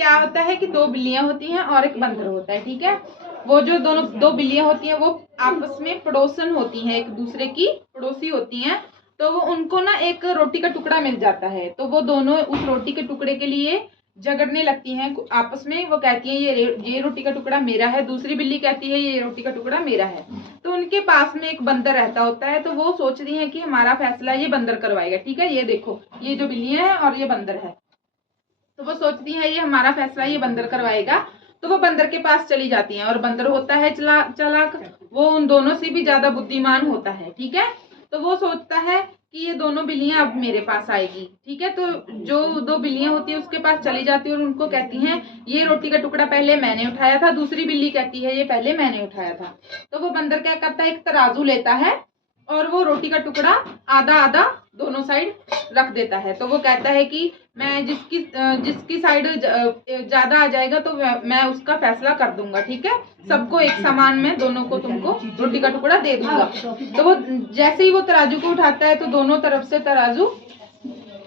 क्या होता है कि दो बिल्लियां होती हैं और एक बंदर होता है, ठीक है। वो जो दोनों दो बिल्लियां होती हैं वो आपस में पड़ोसन होती हैं, एक दूसरे की पड़ोसी होती हैं। तो वो उनको ना एक रोटी का टुकड़ा मिल जाता है, तो वो दोनों उस रोटी के टुकड़े के लिए झगड़ने लगती हैं आपस में। वो कहती है ये रोटी का टुकड़ा मेरा है, दूसरी बिल्ली कहती है ये रोटी का टुकड़ा मेरा है। तो उनके पास में एक बंदर रहता होता है, तो वो सोचती हैं कि हमारा फैसला ये बंदर करवाएगा, ठीक है। ये देखो, ये जो बिल्लियां हैं और ये बंदर है, तो वो सोचती है ये हमारा फैसला ये बंदर करवाएगा। तो वो बंदर के पास चली जाती हैं और बंदर होता है चालाक, वो उन दोनों से भी ज्यादा बुद्धिमान होता है, ठीक है। तो वो सोचता है कि ये दोनों बिल्लियां अब मेरे पास आएगी, ठीक है। तो जो दो बिल्लियां होती है उसके पास चली जाती है और उनको कहती हैं ये रोटी का टुकड़ा पहले मैंने उठाया था, दूसरी बिल्ली कहती है ये पहले मैंने उठाया था। तो वो बंदर क्या करता है, एक तराजू लेता है और वो रोटी का टुकड़ा आधा आधा दोनों साइड रख देता है। तो वो कहता है कि मैं जिसकी साइड ज्यादा आ जाएगा तो मैं उसका फैसला कर दूंगा, ठीक है। सबको एक समान में दोनों को तुमको रोटी का टुकड़ा दे दूंगा। तो वो जैसे ही वो तराजू को उठाता है तो दोनों तरफ से तराजू,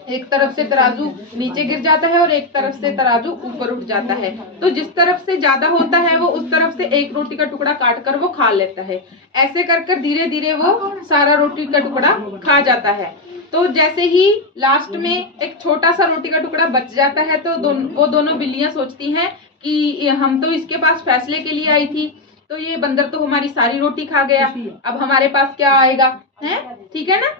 एक तरफ से तराजू नीचे गिर जाता है और एक तरफ से तराजू ऊपर उठ जाता है। तो जिस तरफ से ज्यादा होता है वो उस तरफ से एक रोटी का टुकड़ा काट कर वो खा लेता है। ऐसे कर कर धीरे धीरे वो सारा रोटी का टुकड़ा खा जाता है। तो जैसे ही लास्ट में एक छोटा सा रोटी का टुकड़ा बच जाता है तो वो दोनों बिल्लियां सोचती हैं कि हम तो इसके पास फैसले के लिए आई थी, तो ये बंदर तो हमारी सारी रोटी खा गया, अब हमारे पास क्या आएगा, है, ठीक है ना।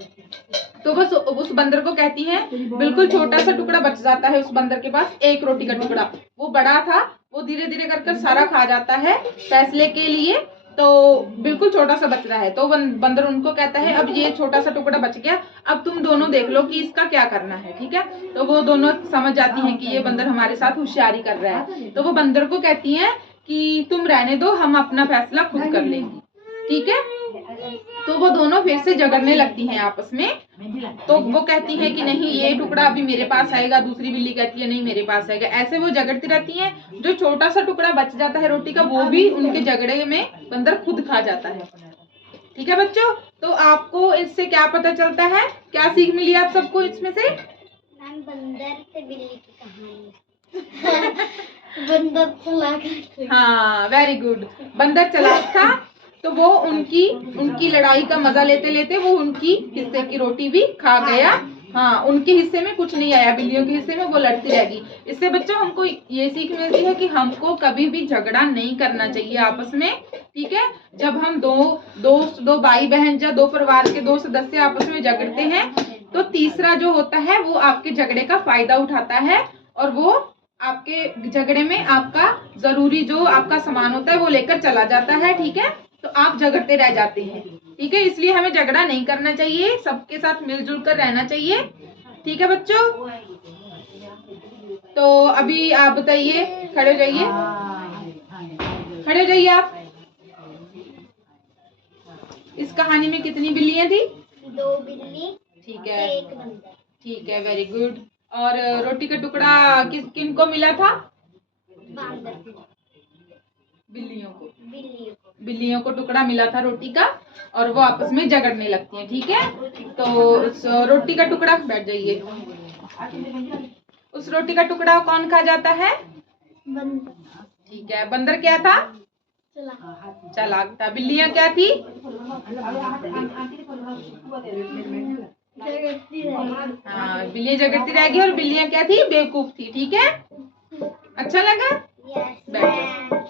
तो वो उस बंदर को कहती है, बिल्कुल छोटा सा टुकड़ा बच जाता है उस बंदर के पास, एक रोटी का टुकड़ा। वो बड़ा था, वो धीरे धीरे कर सारा खा जाता है फैसले के लिए, तो बिल्कुल छोटा सा बच रहा है। तो बंदर उनको कहता है अब ये छोटा सा टुकड़ा बच गया, अब तुम दोनों देख लो कि इसका क्या करना है, ठीक है। तो वो दोनों समझ जाती हैं कि ये बंदर हमारे साथ होशियारी कर रहा है। तो वो बंदर को कहती हैं कि तुम रहने दो, हम अपना फैसला खुद कर लेंगे, ठीक है। तो वो दोनों फिर से झगड़ने लगती हैं आपस में। तो वो कहती है कि नहीं ये टुकड़ा अभी मेरे पास आएगा, दूसरी बिल्ली कहती है नहीं मेरे पास आएगा। ऐसे वो झगड़ती रहती हैं। जो छोटा सा टुकड़ा बच जाता है रोटी का वो भी उनके झगड़े में बंदर खुद खा जाता है, ठीक है बच्चों। तो आपको इससे क्या पता चलता है, क्या सीख मिली आप सबको इसमें से? बंदर से बिल्ली की कहानी। बंदर चालाक। हाँ, वेरी गुड। बंदर चालाक था, तो वो उनकी लड़ाई का मजा लेते लेते वो उनकी हिस्से की रोटी भी खा गया। हाँ, उनके हिस्से में कुछ नहीं आया, बिल्लियों के हिस्से में वो लड़ती रहेगी। इससे बच्चों हमको ये सीख मिलती है कि हमको कभी भी झगड़ा नहीं करना चाहिए आपस में, ठीक है। जब हम दो भाई बहन या दो परिवार के दो सदस्य आपस में झगड़ते हैं तो तीसरा जो होता है वो आपके झगड़े का फायदा उठाता है और वो आपके झगड़े में आपका जरूरी जो आपका सामान होता है वो लेकर चला जाता है, ठीक है। तो आप झगड़ते रह जाते हैं, ठीक है। इसलिए हमें झगड़ा नहीं करना चाहिए, सबके साथ मिलजुल कर रहना चाहिए, ठीक है बच्चों। तो अभी आप बताइए, खड़े हो जाइए, खड़े हो जाइए आप। इस कहानी में कितनी बिल्लियां थी? 2 बिल्ली, ठीक है, एक बंदर। ठीक है, वेरी गुड। और रोटी का टुकड़ा किन को मिला था? बिल्लियों को। बिल्लियों को टुकड़ा मिला था रोटी का और वो आपस में झगड़ने लगती हैं, ठीक है। तो रोटी का टुकड़ा, बैठ जाइए। उस रोटी का टुकड़ा कौन खा जाता है? बंदर। ठीक है। बंदर क्या था? चालाक था। बिल्लियां क्या थी? हाँ, बिल्लियां झगड़ती रहेगी और बिल्लियां क्या थी? बेवकूफ थी, ठीक है। अच्छा लगा? बैठो।